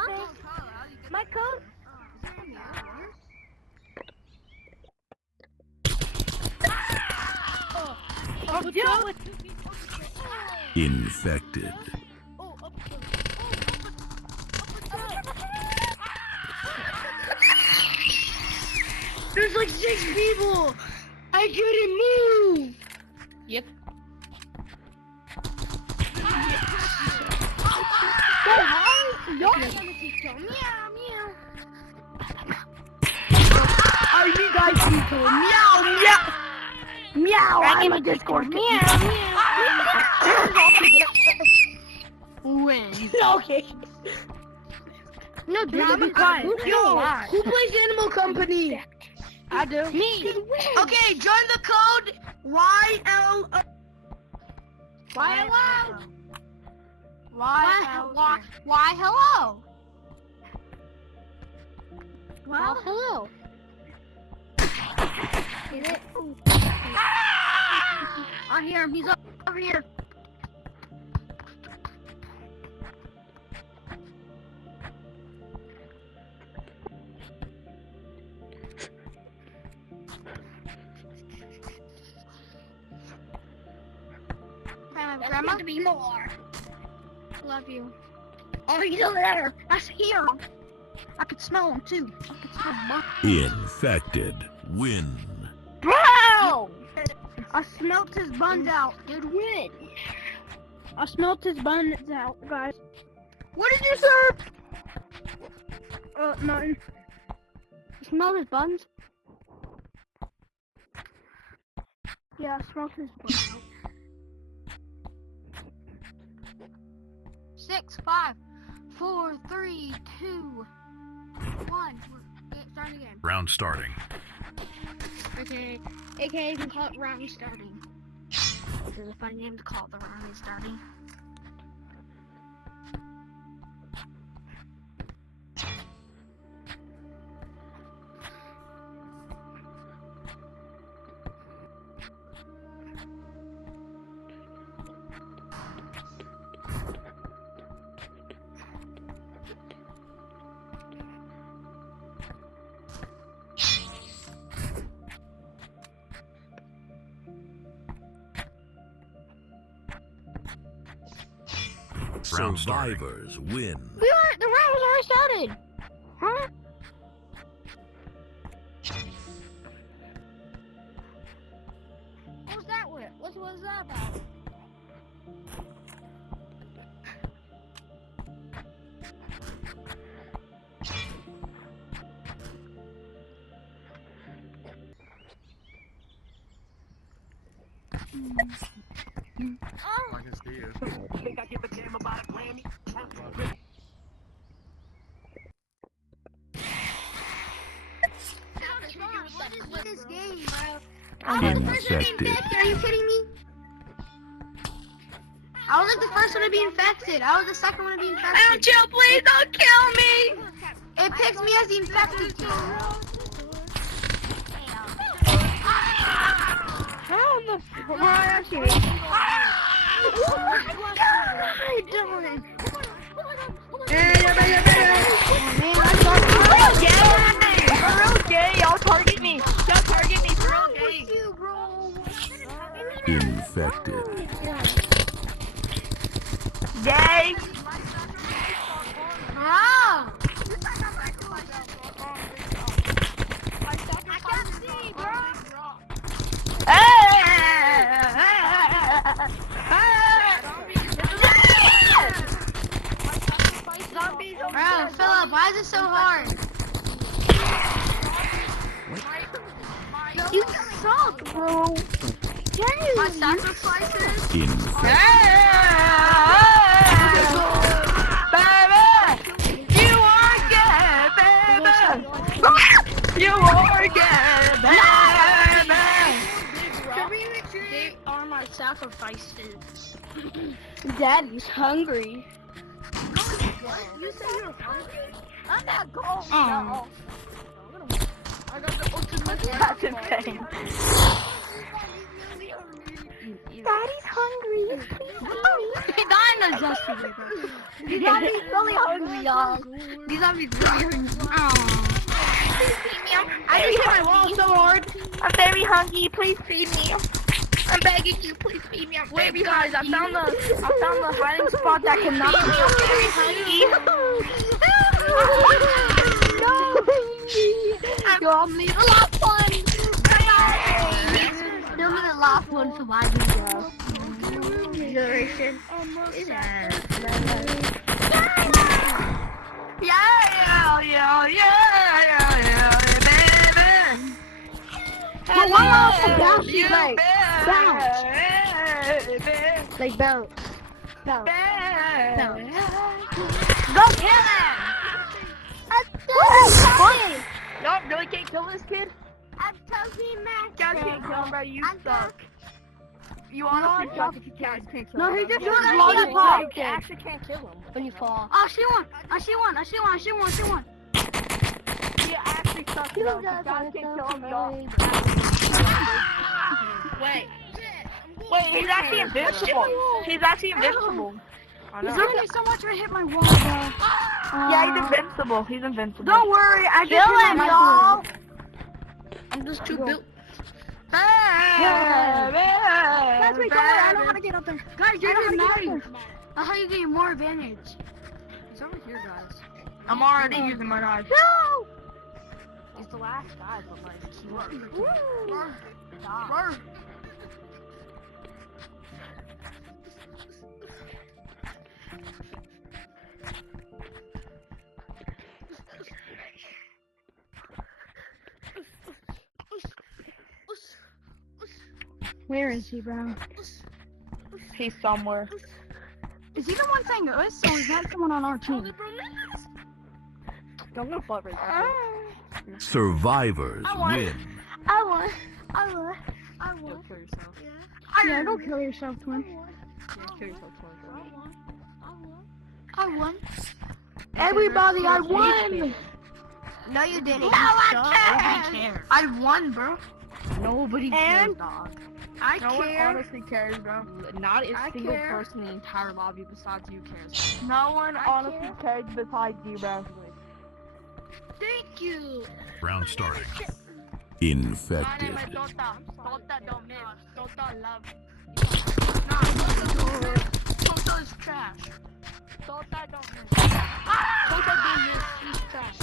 Huh? My code? Oh, deal with Infected. There's like 6 people! I couldn't move! Yep. Are you guys people? Meow, meow! Meow, I'm a Discord. Meow, meow. Win. Okay. No, dude, be quiet. Who plays Animal Company? I do. Me. Okay, join the code YL. Why hello? Why hello? Well, hello. Get it? I hear him. He's over here. Grandma, to be more. Love you. Oh, he's over there. I hear him. I can smell him too. I can smell him. Infected. Win. Bro! I smelt his buns out. Good win. I smelt his buns out, guys. What did you serve? Nothing. You smell his buns? Yeah, I smelled his buns out. 6, 5, 4, 3, 2, 1. We're starting again. Round starting. Okay. AKA, you can call it round starting. This is a fun name to call the round starting. Survivors win. The round was already started. Huh? What was that with? What was that about? Oh. I can see you. Think I give a damn about a Grammy? What is this game, bro? Infected. Are you kidding me? I was like the first one to be infected. I was the second one to be infected. Don't you please don't kill me! It picks me as the infected kid. How the fuck are you? Oh my god! Dylan! For real gay, y'all target me. Y'all target me for real gay. You, bro. Infected. Gay. Ah! Bro, Philip, why is it so hard? You suck, bro. Dang. My sacrifices? Infected. Baby, you are gay, baby. You are gay, baby. They are my sacrifices. Daddy's hungry. What? You said you're hungry? I'm not going. Oh. I got the ultimate. That's insane. Daddy's hungry. Not in a zesty way, bro. Daddy's really hungry, y'all. These zombies really hungry. I just hit my wall so hard. I'm very hungry. Please feed me. I'm begging you. Please feed me. I'm very hungry. I found the hiding spot that can knock me. I'm very hungry. No. Yo, I'm leaving the last one. Still the last one surviving, bro. Generation. Baby. But why else the bounce like bounce? Bounce. Go kill him. What? No, really can't kill this kid? I'm talking Guys can't kill him, bro. You suck. You honestly suck if you can't kill him. No, he just bro. doing a You lollipop. actually can't kill him when you fall. Oh, she won. She won. You actually suck, bro. You guys can't kill him, y'all. Wait, he's actually invincible. He's actually invincible. I know. He's looking so much I hit my wall, bro. Yeah, he's invincible. He's invincible. Don't worry, I just Kill hit him, my y'all. I'm just too built. Yeah. Guys, wait, don't worry, I know how to get up there. Guys, you're not nice. That's how you get more advantage. He's over here, guys. I'm already using my knife. No! He's the last guy, but like, he worked. Where is he, bro? He's somewhere. Is he the one saying us, or is that someone on our team? Don't go butt right Survivors won. win. I won. Go kill yourself. Yeah, go kill yourself, twin. Yeah, kill yourself twice. I won. Everybody, I won. No, you didn't. No, I Nobody cares. I won, bro. Nobody And- cares, dog. I No one care. honestly cares, bro. Not a I single care. person in the entire lobby besides you cares. No one I honestly cares besides you, bro. Thank you. Round starting. My Infected. name is Tota. Tota don't miss. Tota love. Toto is trash. Tota don't miss. Toto don't miss. He's trash.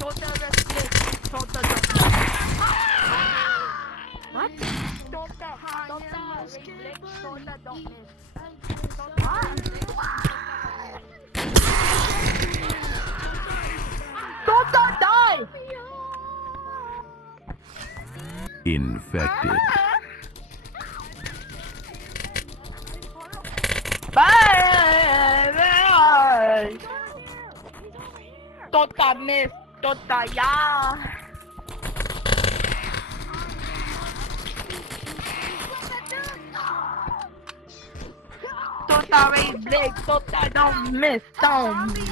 Tota just miss. Tota don't miss. What? Tota. Tota don't miss. Tota die! Infected. Bye! Tota miss. Tota ya. Tota raise leg. Tota don't miss. Don't miss.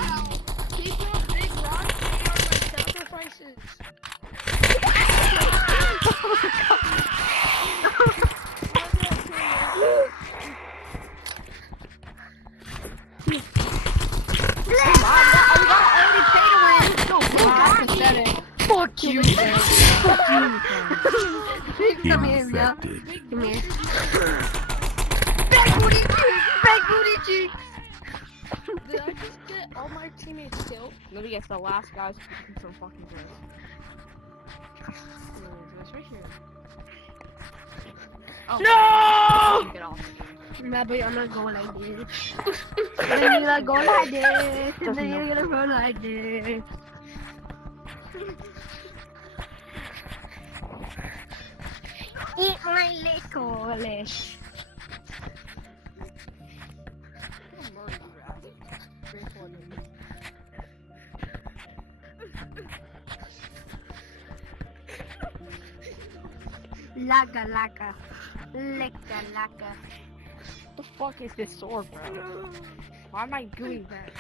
Fuck you. Come here, yeah. Infected. Come here. Big booty cheeks! Big booty cheeks! Did I just get all my teammates killed? Let me guess, the last guy's kicking some fucking grass. It's right here. Oh, No! Get off. Maybe I'm not going like this. Then you're gonna go like this. And then you're gonna run like this. Eat my licorice. Laka laka. Licka laka. What the fuck is this sword, bro? Why am I doing that?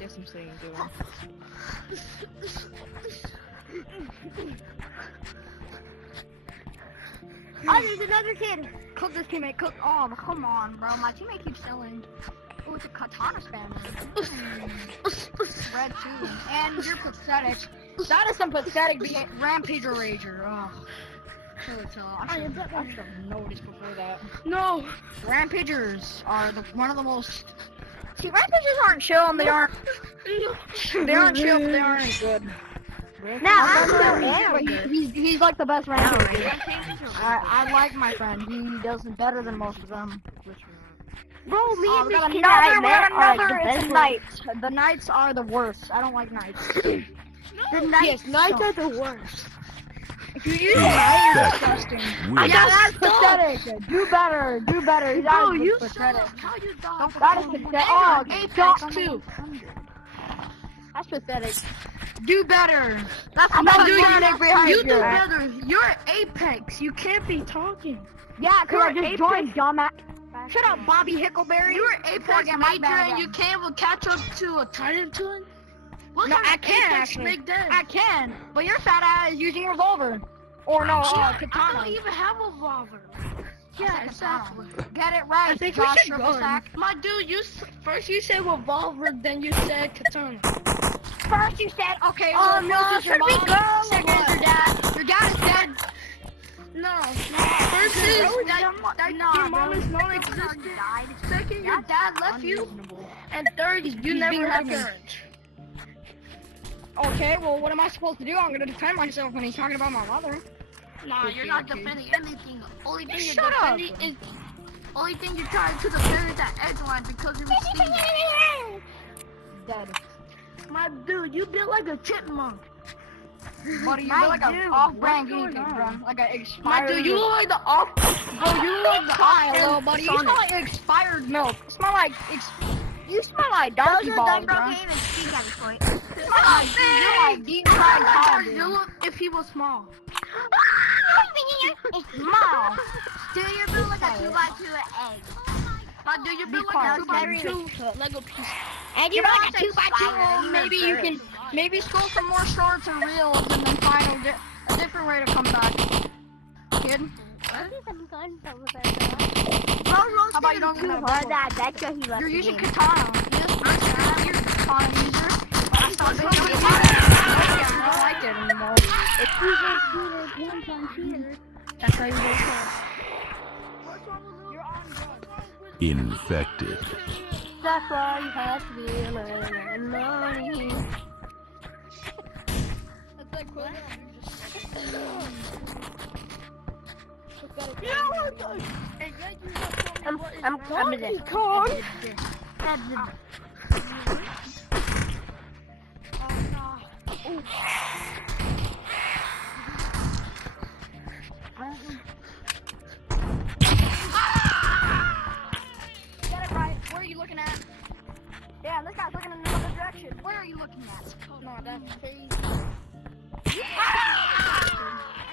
Yes, I'm saying doing. Oh, there's another kid. Cook this teammate. Cook. Oh, come on, bro. My teammate keeps selling. Oh, it's a katana spammer. Red too. And you're pathetic. That is some pathetic Rampager Rager. Oh. I should have noticed before that. No. Rampagers are one of the most. See, Rampagers aren't chill and they aren't. They aren't chill, but they aren't good. He's like the best Rampager. I like my friend. He does better than most of them. Bro, me and this kid It's the Knights. The Knights are the worst. I don't like Knights. The Knights are the worst. If you use Knight, you're disgusting. That's pathetic. Do better. He's pathetic. That is pathetic. Oh, Apex too. That's pathetic. Do better. That's pathetic behind you. Do better. You're Apex. You can't be talking. Yeah, because I just joined, dumbass. Shut up, Bobby Hickleberry. You're Apex Major and you can't even catch up to a Titan Twin? No, I can actually. I can, but your fat ass is using a revolver. Or no, katana. I don't even have a revolver. Yeah, exactly. Get it right, I think Josh Triple-Stack. My dude, first you said revolver, then you said katana. First you said, okay, well, no, your mom. Second is your dad. Your dad is dead. No. First is your mom is non-existent. Second, your dad left you. And third, you never had parents. Okay, well, what am I supposed to do? I'm gonna defend myself when he's talking about my mother. Nah, you're not defending anything. Only thing you're defending is only thing you're trying to defend is that Edgeline because it was Steve. Dead. My dude, you built like a chipmunk. Buddy, you look like an off-brand guinea pig, bro. Like an expired. My dude, you look like the off. Bro, you look like the little buddy. You smell like expired milk. You smell like donkey balls, bro. You like deep fried cow. You look if he was small. Small. Dude, you're built like a 2x2 egg. But do you build like a 2x2 Lego piece? And you like a 2x2. Maybe you can scroll some more shorts and reels and then find a different way to come back. Kid? How about you don't use that? You're using katana. Yes, you're a katana user. That's not good. I don't like it anymore. It's that's how you do it. You're on drugs. Infected. That's why you have to be money. That's like cool. I'm coming. Get it right. Where are you looking at? Yeah, this guy's looking in another direction. Where are you looking at? Oh no, that's crazy. I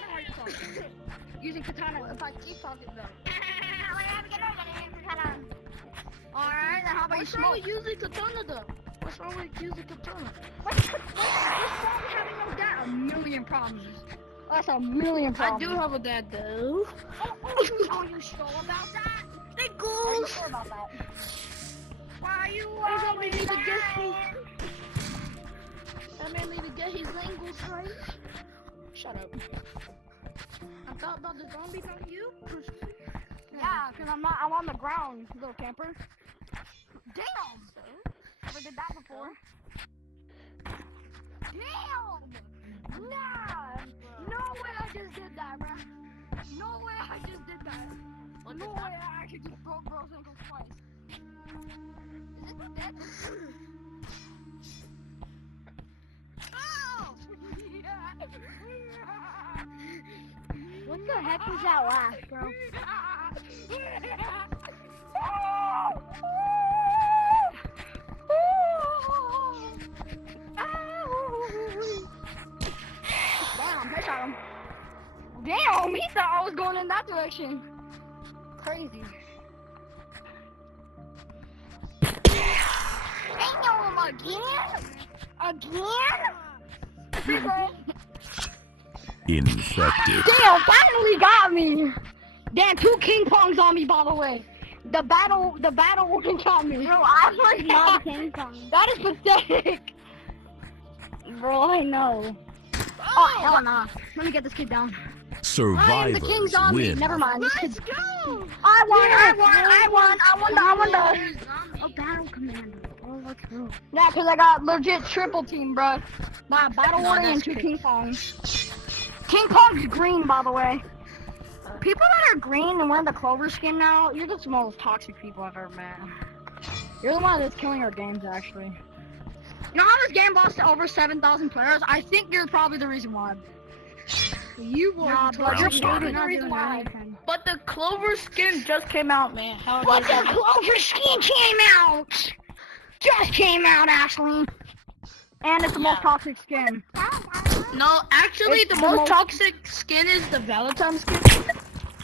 don't know why you're talking. Using katana. If I keep talking though. Alright, then how about you smoke? What's wrong with using katana though? What's wrong with using katana? What's wrong with having no dad? A million problems. That's a million problems. I do have a dad though. Oh, you sure about that? Are you sure about that? Why you always need to get that man need to get his angles right. Shut up. I thought about the zombie, not you. Yeah, because I'm on the ground, little camper. Damn! Never did that before. Damn! Nah! No way I just did that, bro. No way I just did that. No way I actually just broke bro's ankles twice. Is it dead? Oh! What the heck was that laugh, bro? Damn, I shot him. Damn, he thought I was going in that direction. Crazy. Ain't no him again? Again? Infected. Damn, finally got me. Damn, 2 king pongs on me, by the way. The battle wouldn't count me. Bro, I was not king pong. That is pathetic. Bro, I know. Oh, hell nah. Let me get this kid down. Survivors win. Never mind. Let's go. I won the Oh, battle commander. Oh, let's go. Yeah, cause I got legit triple team, bro. My battle warrior and 2 king pongs. King pong's green, by the way. People that are green and wearing the clover skin now, you're just the most toxic people I've ever met. You're the one that's killing our games, actually. You know how this game lost to over 7,000 players? I think you're probably the reason why. You were you're started. probably the reason why. But the clover skin just came out, man. But the clover skin came out! Just came out, Ashley. And it's the most toxic skin. No, actually, It's the the most most- toxic skin is the Valentine skin.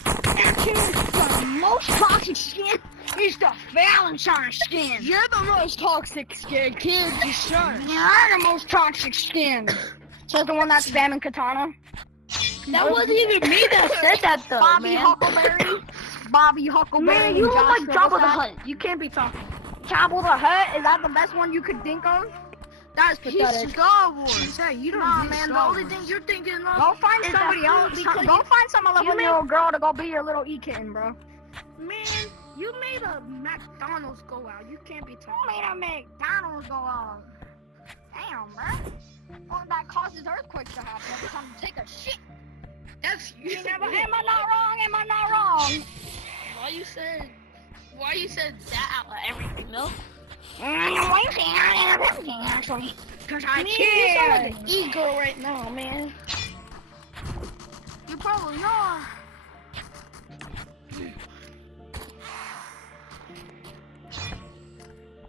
Actually, the most toxic skin is the Valentine skin. You're the most toxic skin, kid. You sure? You're the most toxic skin. Says the one that's spamming katana. That wasn't even me that said that, though, Bobby man. Huckleberry. Bobby Huckleberry. Man, you and look like Josh Jabba the Riverside. Hutt. You can't be talking. Jabba the Hutt? Is that the best one you could think of? That is He's pathetic. Star Wars. Hey, you don't Nah, get man, the Star only Wars. thing you're thinking of Go find is somebody that else. food because Go find some you 11-year-old girl to go be your little e-kitten, bro. Man, you made a McDonald's go out. You can't be Who talking. made a McDonald's go out? Damn, bro. Well, that causes earthquakes to happen every time you take a shit. That's you. Am I not wrong? Am I not wrong? Why you said that out of everything, though? Why you saying I ain't everything, actually? Because I You sound like can. an e-girl right now, man. You probably are.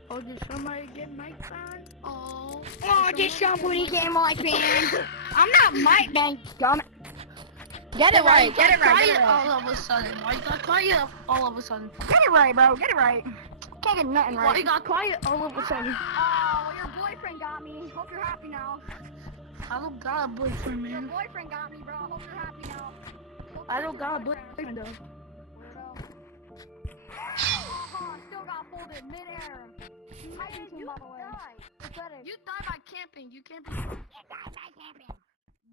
Oh, did somebody get Mike on? Oh. Oh, did somebody get my band? I'm not Mike, man. Dumb. Get it right. Get it right. Get it right. all of a sudden? Why you got quiet all of a sudden? Get it right, bro. Get it right. Can't get nothing Why right. you got quiet all of a sudden? Oh, well, your boyfriend got me. Hope you're happy now. I don't got a boyfriend, Your man. boyfriend got me, bro. Hope you're happy now. I don't got a boyfriend, though. Still got folded midair. You died. Pathetic. You die by camping. You can't be. You died by camping.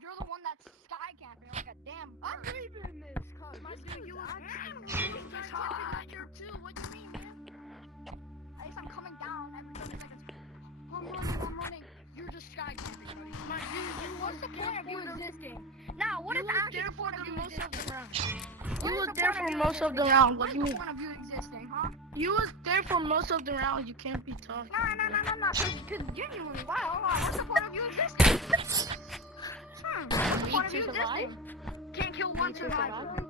You're the one that's sky camping like a damn bird. I'm leaving this, cuz. My dude, you was camping out here too. What do you mean, man? At least I'm coming down every 30 seconds. I'm running. You're just sky camping, buddy. My dude, What's the point of you existing? Now, what is actually the point of you most of existing? the round. What You is was the there point of for you most of the existing? round. What do you What's mean? the point of you existing, huh? You was there for most of the round. You can't be talking. No. Because genuinely, wow, what's the point of you existing? What's the point of you existing? Can't kill one survivor.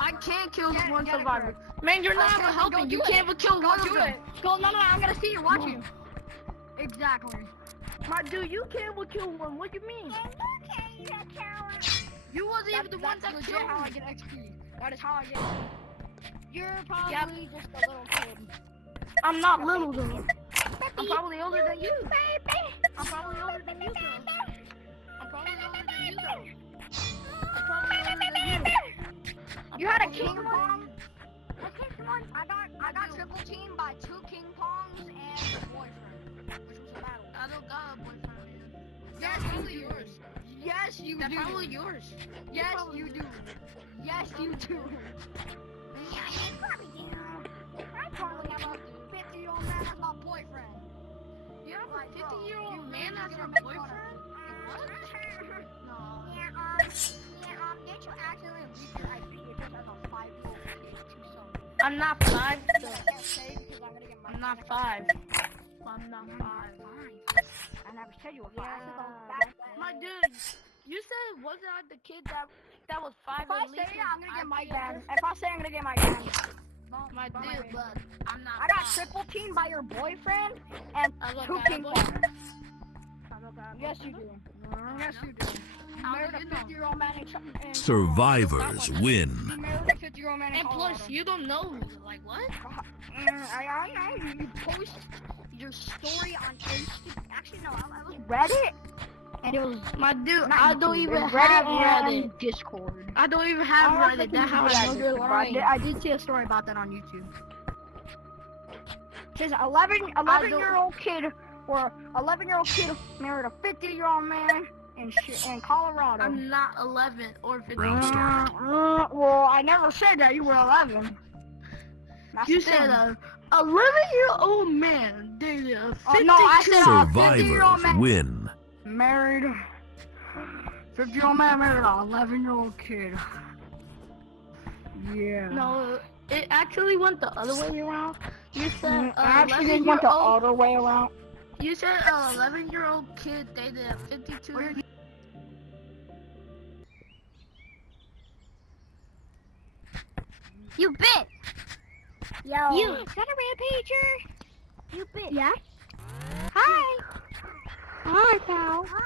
I can't kill Get it, one get it, survivor. Man, you're not even helping. You can't even kill one of do them. it. Go, no, I'm gonna see you. Watch you. Exactly. My dude, you can't even kill one. What do you mean? You wasn't even the one that legit killed how I me. get XP. That is how I get it. You're probably just a little kid. I'm not little though. I'm probably older than you. I'm probably older than you though. I'm probably older than you though. I'm probably older than you. You had a king pong? Okay, come on. I got triple team by 2 king pongs and a boyfriend, which was a battle. I don't got a boyfriend. Yes, That's you probably do. yours. Yes, you That's do. probably yours. Yes, you do. Yes, you do. Yeah, you probably do. I probably have a 50-year-old man as my boyfriend. You have Like, a bro, 50-year-old man really as get your a big boyfriend? No. Did you actually leave your IP just as a 5-year-old kid too soon? I'm not 5 I though. can't say because I'm gonna get my I'm not 5. I'm not 5. I never said you were 5. I said the back My dude, you said wasn't I the kid that was 5 If I at least? say I'm gonna get my IP band. address? If I say I'm gonna get my band. My dude, but I'm not. I got 5. triple teamed by your boyfriend and I don't 2 got a king boyfriend. pongs. I don't got a Yes, you boyfriend. do. Yes, you do. You How married do a you know? 50-year-old man in Survivors You win. married a 50-year-old man in And Colorado. plus, you don't know me. Like what? I know. You post your story on Instagram. Actually, no, I was Reddit. And it was My dude, not I YouTube, don't it even was have Reddit Reddit. and Discord. I don't even have I don't Reddit. think That's you how do I know that, you're but lying. I did see a story about that on YouTube. It says 11-year-old kid married a 50-year-old man in Colorado. I'm not 11 or 15. Round start. Well, I never said that you were 11. That's You the thing. said a 11-year-old man dated a 52. No, I said a 50-year-old Survivors man win. married. 50-year-old man married an 11-year-old kid. Yeah. No, it actually went the other way around. You said Actually, they went the other way around. You said an 11-year-old kid dated a 52. You bit. Yo. You. Is that a rampager? You bit. Yeah. Hi. Hi, pal. Hi.